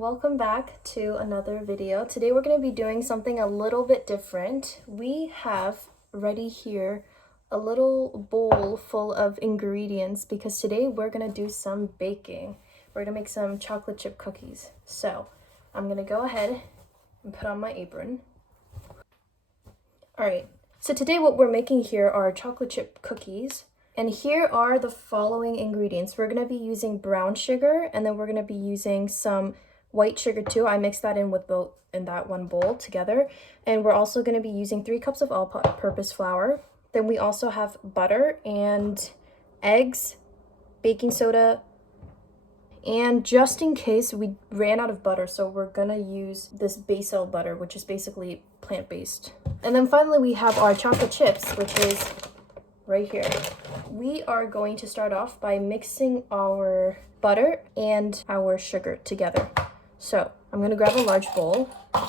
Welcome back to another video. Today we're going to be doing something a little bit different. We have ready here a little bowl full of ingredients because today we're going to do some baking. We're going to make some chocolate chip cookies. So I'm going to go ahead and put on my apron. Alright, so today what we're making here are chocolate chip cookies. And here are the following ingredients. We're going to be using brown sugar, and then we're going to be using some white sugar too. I mixed that in with both in that one bowl together. And we're also going to be using 3 cups of all-purpose flour. Then we also have butter and eggs, baking soda, and just in case we ran out of butter, so we're gonna use this basil butter, which is basically plant-based. And then finally we have our chocolate chips, which is right here. We are going to start off by mixing our butter and our sugar together. So I'm gonna grab a large bowl. I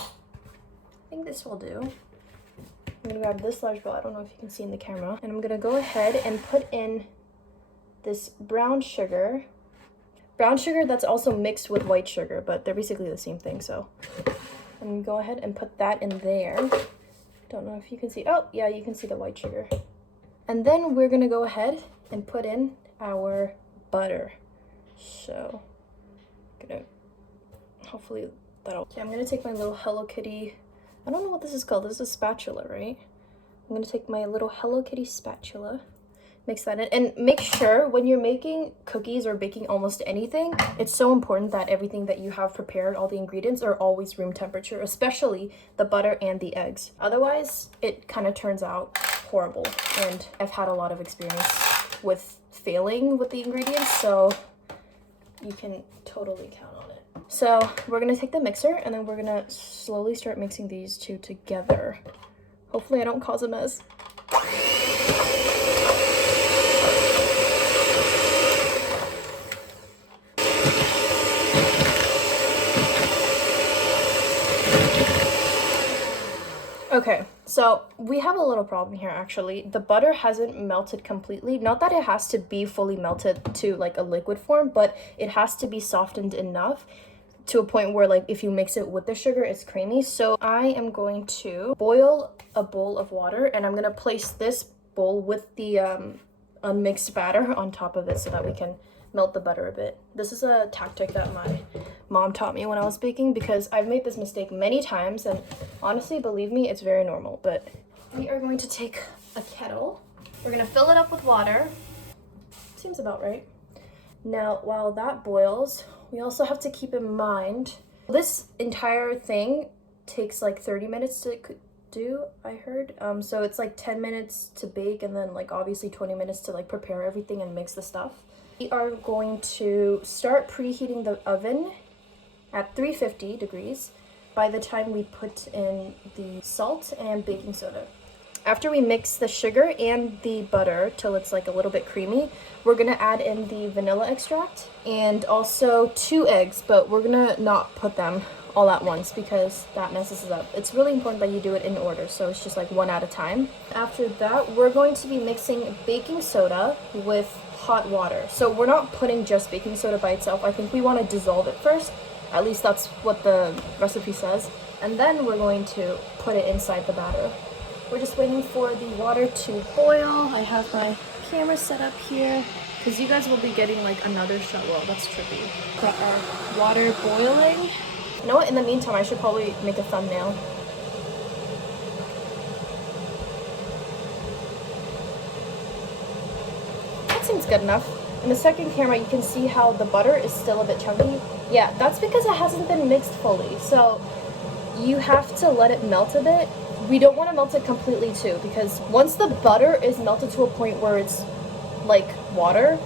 think this will do. I'm gonna grab this large bowl. I don't know if you can see in the camera. And I'm gonna go ahead and put in this brown sugar. Brown sugar that's also mixed with white sugar, but they're basically the same thing. So I'm gonna go ahead and put that in there. Don't know if you can see. Oh, yeah, you can see the white sugar. And then we're gonna go ahead and put in our butter. So hopefully that'll. Okay, I'm gonna take my little Hello Kitty. I don't know what this is called. This is a spatula, right? I'm gonna take my little Hello Kitty spatula, mix that in, and make sure when you're making cookies or baking almost anything, it's so important that everything that you have prepared, all the ingredients, are always room temperature, especially the butter and the eggs. Otherwise, it kind of turns out horrible, and I've had a lot of experience with failing with the ingredients, so you can totally count on it. So we're gonna take the mixer and then we're gonna slowly start mixing these two together. Hopefully I don't cause a mess. Okay, so we have a little problem here actually. The butter hasn't melted completely. Not that it has to be fully melted to like a liquid form, but it has to be softened enough to a point where like if you mix it with the sugar, it's creamy. So I am going to boil a bowl of water and I'm gonna place this bowl with the unmixed batter on top of it so that we can melt the butter a bit. This is a tactic that my mom taught me when I was baking because I've made this mistake many times, and honestly, believe me, it's very normal. But we are going to take a kettle. We're gonna fill it up with water. Seems about right. Now, while that boils, we also have to keep in mind, this entire thing takes like 30 minutes to do, I heard. So it's like 10 minutes to bake and then like obviously 20 minutes to like prepare everything and mix the stuff. We are going to start preheating the oven at 350 degrees by the time we put in the salt and baking soda. After we mix the sugar and the butter till it's like a little bit creamy, we're gonna add in the vanilla extract and also 2 eggs, but we're gonna not put them all at once because that messes it up. It's really important that you do it in order, so it's just like one at a time. After that, we're going to be mixing baking soda with hot water. So we're not putting just baking soda by itself. I think we want to dissolve it first. At least that's what the recipe says. And then we're going to put it inside the batter. We're just waiting for the water to boil. I have my camera set up here because you guys will be getting like another shot. Well, that's trippy. Got our water boiling. You know what? In the meantime, I should probably make a thumbnail. That seems good enough. In the second camera, you can see how the butter is still a bit chunky. Yeah, that's because it hasn't been mixed fully. So you have to let it melt a bit. We don't want to melt it completely too, because once the butter is melted to a point where it's like water,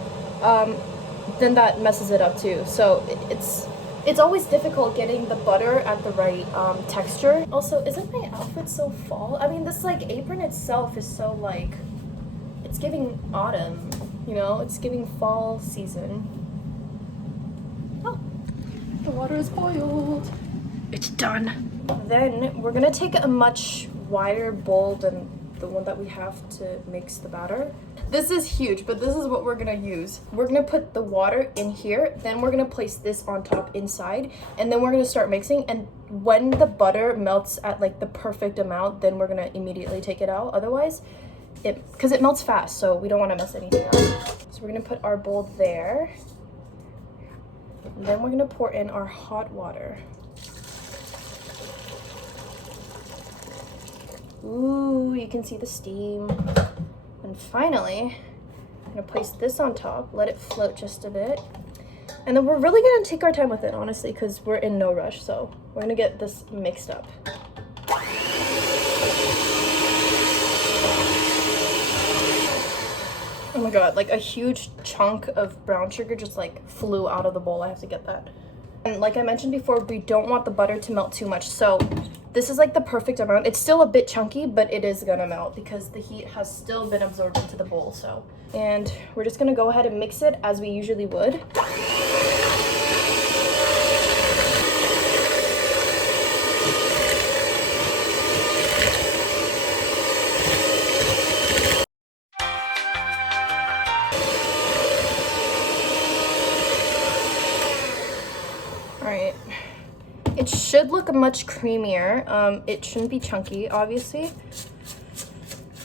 then that messes it up too. So it's always difficult getting the butter at the right texture. Also, isn't my outfit so fall? I mean, this like apron itself is so like, it's giving autumn, you know? It's giving fall season. Oh, the water is boiled. It's done. Then we're gonna take a much wider bowl than the one that we have to mix the batter. This is huge, but this is what we're gonna use. We're gonna put the water in here, then we're gonna place this on top inside, and then we're gonna start mixing. And when the butter melts at like the perfect amount, then we're gonna immediately take it out. Otherwise, because it melts fast, so we don't wanna mess anything up. So we're gonna put our bowl there. And then we're gonna pour in our hot water. Ooh, you can see the steam. And finally, I'm gonna place this on top, let it float just a bit. And then we're really gonna take our time with it, honestly, because we're in no rush. So we're gonna get this mixed up. Oh my God, like a huge chunk of brown sugar just like flew out of the bowl. I have to get that. And like I mentioned before, we don't want the butter to melt too much. So this is like the perfect amount. It's still a bit chunky, but it is gonna melt because the heat has still been absorbed into the bowl. So, and we're just gonna go ahead and mix it as we usually would. All right. It should look much creamier. It shouldn't be chunky, obviously.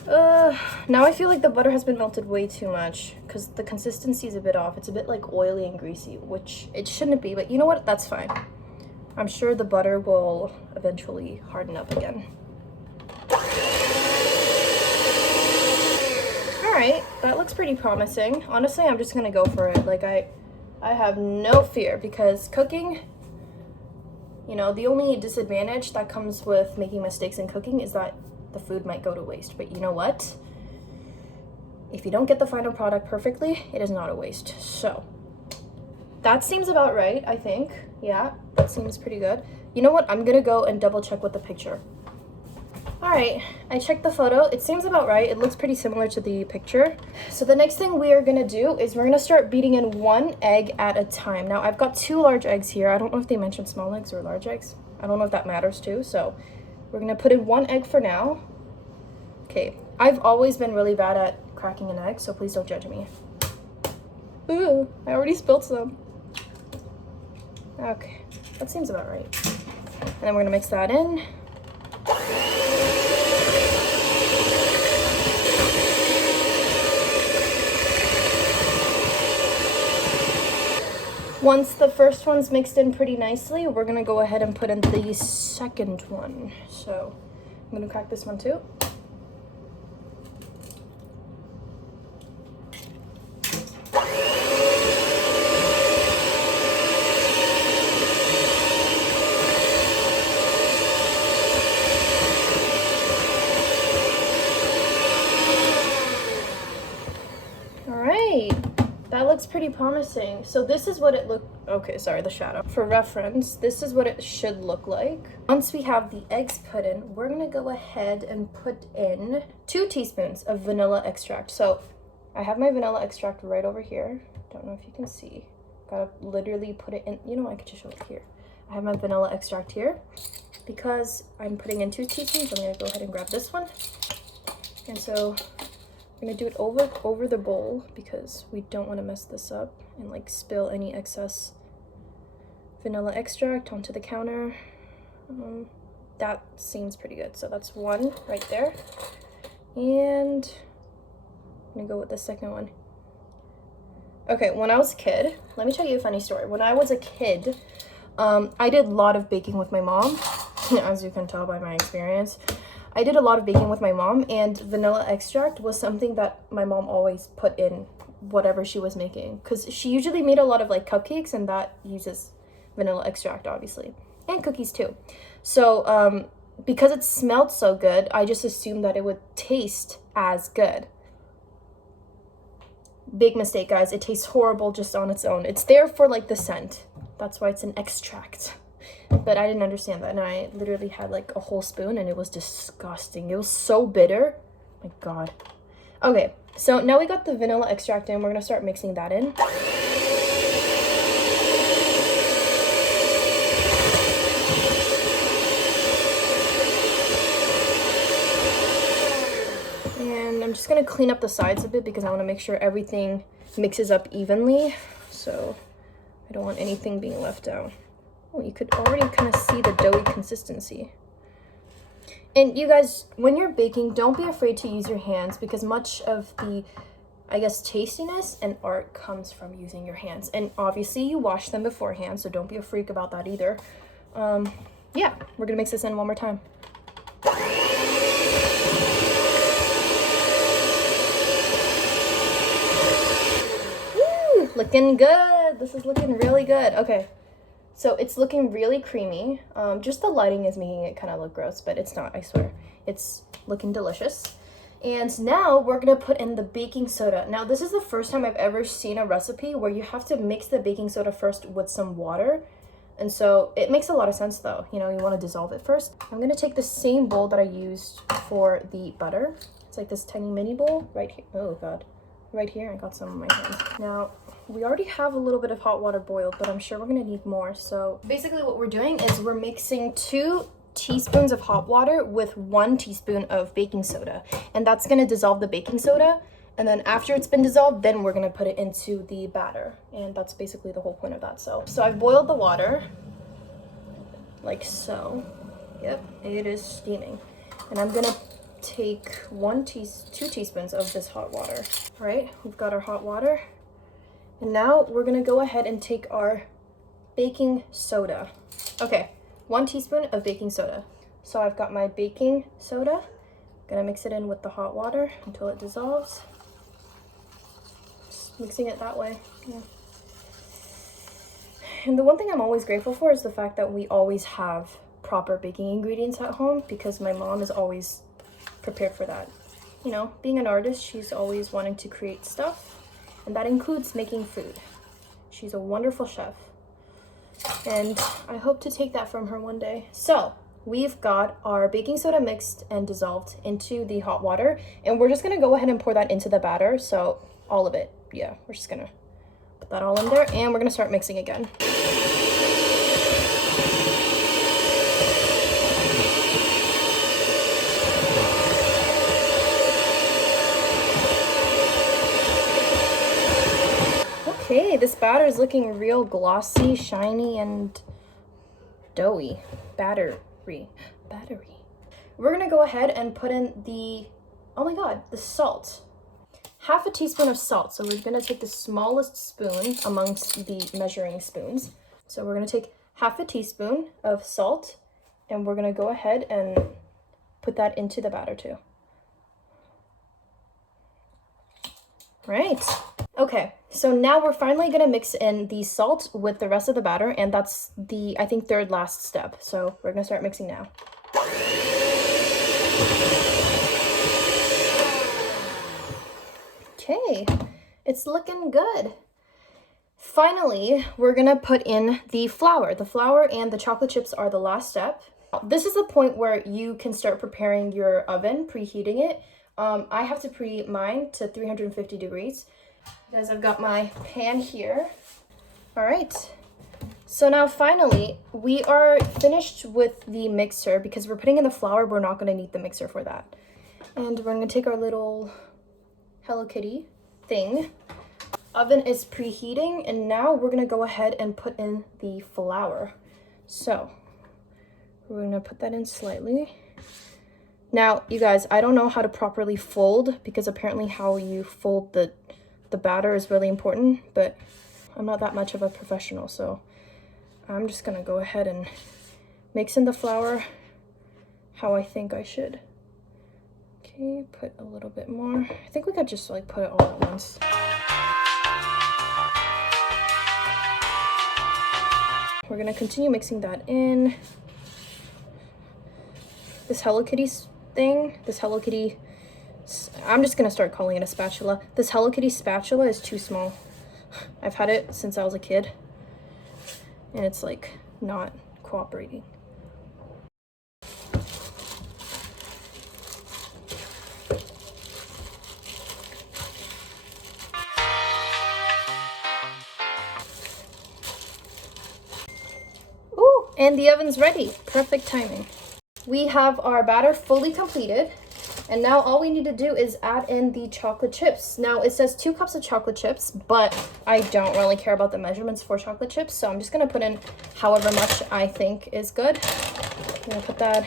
Now I feel like the butter has been melted way too much because the consistency is a bit off. It's a bit like oily and greasy, which it shouldn't be, but you know what? That's fine. I'm sure the butter will eventually harden up again. All right, that looks pretty promising. Honestly, I'm just gonna go for it. Like I have no fear because cooking, you know, the only disadvantage that comes with making mistakes in cooking is that the food might go to waste. But you know what? If you don't get the final product perfectly, it is not a waste. So that seems about right, I think. Yeah, that seems pretty good. You know what? I'm gonna go and double check with the picture. All right, I checked the photo. It seems about right. It looks pretty similar to the picture. So the next thing we are gonna do is we're gonna start beating in 1 egg at a time. Now I've got 2 large eggs here. I don't know if they mentioned small eggs or large eggs. I don't know if that matters too. So we're gonna put in 1 egg for now. Okay, I've always been really bad at cracking an egg, so please don't judge me. Ooh, I already spilled some. Okay, that seems about right. And then we're gonna mix that in. Once the first one's mixed in pretty nicely, we're gonna go ahead and put in the second one. So I'm gonna crack this one too. That looks pretty promising. So this is what it looked, okay, sorry, the shadow. For reference, this is what it should look like. Once we have the eggs put in, we're gonna go ahead and put in 2 teaspoons of vanilla extract. So I have my vanilla extract right over here. Don't know if you can see. Gotta literally put it in, you know, I could just show it here. I have my vanilla extract here. Because I'm putting in 2 teaspoons, I'm gonna go ahead and grab this one. And so I'm gonna do it over the bowl because we don't want to mess this up and like spill any excess vanilla extract onto the counter. That seems pretty good. So that's 1 right there. And I'm gonna go with the second one. Okay, when I was a kid, let me tell you a funny story. When I was a kid, I did a lot of baking with my mom, as you can tell by my experience. I did a lot of baking with my mom, and vanilla extract was something that my mom always put in whatever she was making, because she usually made a lot of like cupcakes, and that uses vanilla extract, obviously, and cookies too. So because it smelled so good, I just assumed that it would taste as good. Big mistake, guys. It tastes horrible just on its own. It's there for like the scent. That's why it's an extract. But I didn't understand that, and I literally had like a whole spoon, and it was disgusting. It was so bitter. My God. Okay, so now we got the vanilla extract in. We're gonna start mixing that in. just gonna clean up the sides a bit because I want to make sure everything mixes up evenly. So I don't want anything being left out. Oh, you could already kind of see the doughy consistency. And you guys, when you're baking, don't be afraid to use your hands because much of the, I guess, tastiness and art comes from using your hands. And obviously you wash them beforehand, so don't be a freak about that either. Yeah, we're gonna mix this in one more time. Woo, looking good. This is looking really good. Okay. So it's looking really creamy. Just the lighting is making it kind of look gross, but it's not, I swear. It's looking delicious. And now we're gonna put in the baking soda. Now this is the first time I've ever seen a recipe where you have to mix the baking soda first with some water. And so it makes a lot of sense though. You know, you wanna dissolve it first. I'm gonna take the same bowl that I used for the butter. It's like this tiny mini bowl right here. Oh God, right here, I got some in my hand. Now, we already have a little bit of hot water boiled, but I'm sure we're gonna need more. So basically what we're doing is we're mixing 2 teaspoons of hot water with 1 teaspoon of baking soda. And that's gonna dissolve the baking soda. And then after it's been dissolved, then we're gonna put it into the batter. And that's basically the whole point of that. So I've boiled the water, like so. Yep, it is steaming. And I'm gonna take 2 teaspoons of this hot water. All right, we've got our hot water. And now we're gonna go ahead and take our baking soda. Okay, 1 teaspoon of baking soda. So I've got my baking soda. Gonna mix it in with the hot water until it dissolves. Just mixing it that way, yeah. And the one thing I'm always grateful for is the fact that we always have proper baking ingredients at home because my mom is always prepared for that. You know, being an artist, she's always wanting to create stuff. And that includes making food. She's a wonderful chef. And I hope to take that from her one day. So we've got our baking soda mixed and dissolved into the hot water. And we're just gonna go ahead and pour that into the batter. So all of it, yeah, we're just gonna put that all in there and we're gonna start mixing again. Okay, this batter is looking real glossy, shiny, and doughy. Battery. We're gonna go ahead and put in the, oh my God, the salt. 1/2 teaspoon of salt. So we're gonna take the smallest spoon amongst the measuring spoons. So we're gonna take 1/2 teaspoon of salt and we're gonna go ahead and put that into the batter too. Right. Okay, so now we're finally gonna mix in the salt with the rest of the batter, and that's the, I think, 3rd last step. So we're gonna start mixing now. Okay, it's looking good. Finally, we're gonna put in the flour. The flour and the chocolate chips are the last step. This is the point where you can start preparing your oven, preheating it. I have to preheat mine to 350 degrees. Guys, I've got my pan here. All right, so now finally we are finished with the mixer because we're putting in the flour. We're not going to need the mixer for that. And we're going to take our little Hello Kitty thing. Oven is preheating and now we're going to go ahead and put in the flour. So we're going to put that in slightly. Now, you guys, I don't know how to properly fold because apparently how you fold the batter is really important, but I'm not that much of a professional, so I'm just gonna go ahead and mix in the flour how I think I should. Okay, put a little bit more. I think we could just like put it all at once. We're gonna continue mixing that in. This Hello Kitty thing, this Hello Kitty, I'm just gonna start calling it a spatula. This Hello Kitty spatula is too small. I've had it since I was a kid and it's like not cooperating. Ooh, and the oven's ready. Perfect timing. We have our batter fully completed And now all we need to do is add in the chocolate chips. Now it says 2 cups of chocolate chips, but I don't really care about the measurements for chocolate chips, so I'm just gonna put in however much I think is good. I'm gonna put that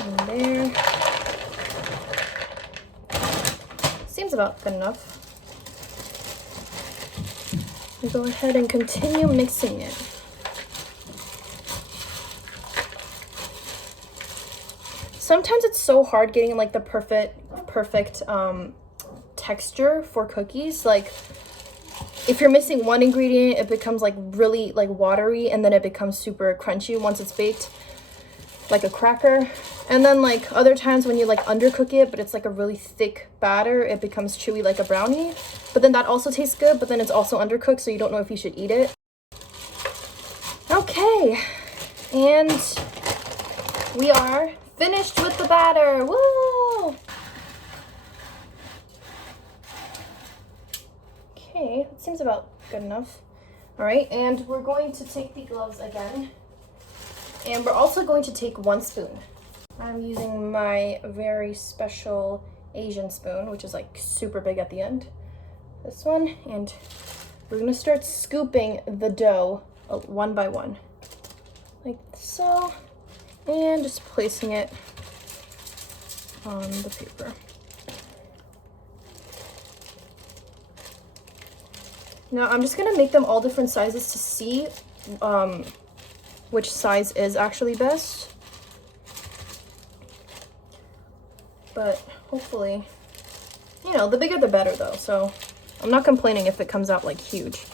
in there. Seems about good enough. We go ahead and continue mixing it. Sometimes it's so hard getting like the perfect texture for cookies. Like if you're missing one ingredient, it becomes like really like watery, and then it becomes super crunchy once it's baked, like a cracker. And then like other times when you like undercook it, but it's like a really thick batter, it becomes chewy like a brownie. But then that also tastes good, but then it's also undercooked, so you don't know if you should eat it. Okay, and we are finished with the batter. Woo! Okay, that seems about good enough. All right, and we're going to take the gloves again. And we're also going to take 1 spoon. I'm using my very special Asian spoon, which is like super big at the end. This one, and we're gonna start scooping the dough one by one, like so. And just placing it on the paper. Now I'm just gonna make them all different sizes to see which size is actually best. But hopefully, you know, the bigger the better though, so I'm not complaining if it comes out like huge.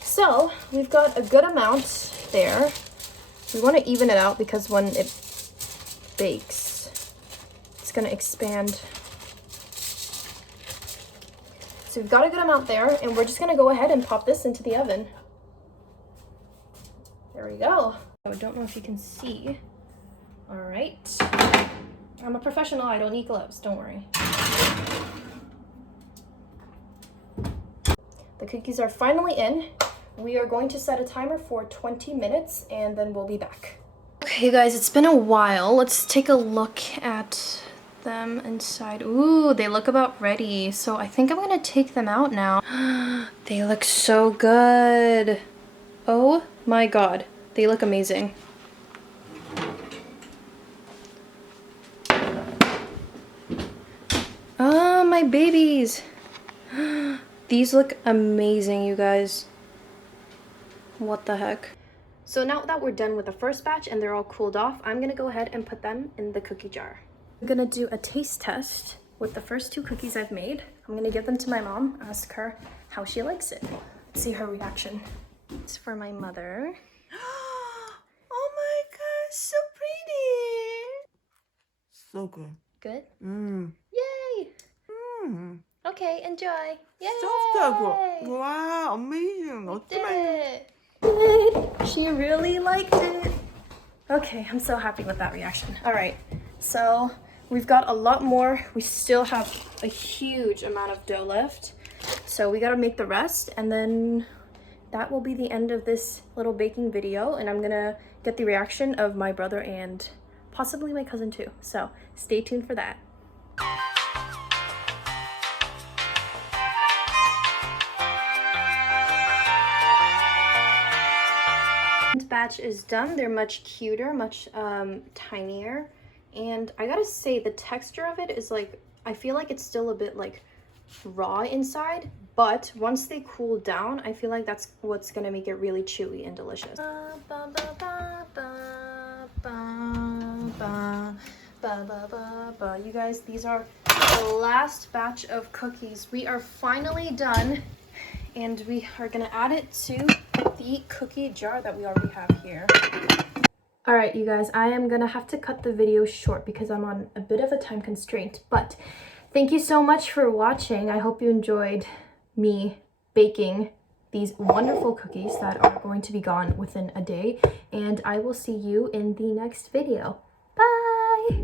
So we've got a good amount there. We want to even it out because when it bakes, it's going to expand. So we've got a good amount there, and we're just going to go ahead and pop this into the oven. There we go. I don't know if you can see. All right. I'm a professional. I don't need gloves. Don't worry. The cookies are finally in. We are going to set a timer for 20 minutes and then we'll be back. Okay guys, it's been a while. Let's take a look at them inside. Ooh, they look about ready. So I think I'm gonna take them out now. They look so good. Oh my god, they look amazing. Oh, my babies. These look amazing, you guys. What the heck? So now that we're done with the first batch and they're all cooled off, I'm gonna go ahead and put them in the cookie jar. I'm gonna do a taste test with the first 2 cookies I've made. I'm gonna give them to my mom, ask her how she likes it. Let's see her reaction. It's for my mother. Oh my god, so pretty. So good. Good? Mmm. Yay! Mmm. Okay, enjoy. Yay! Soft. Wow, amazing. We did it. She really liked it. Okay, I'm so happy with that reaction. All right, so we've got a lot more. We still have a huge amount of dough left. So we gotta make the rest, and then that will be the end of this little baking video. And I'm gonna get the reaction of my brother and possibly my cousin too. So stay tuned for that. Batch is done. They're much cuter, much tinier, and I gotta say the texture of it is like, I feel like it's still a bit like raw inside, but once they cool down, I feel like that's what's gonna make it really chewy and delicious. You guys, these are the last batch of cookies. We are finally done, and we are gonna add it to the cookie jar that we already have here. All right, you guys, I am gonna have to cut the video short because I'm on a bit of a time constraint, but thank you so much for watching. I hope you enjoyed me baking these wonderful cookies that are going to be gone within a day, and I will see you in the next video. Bye!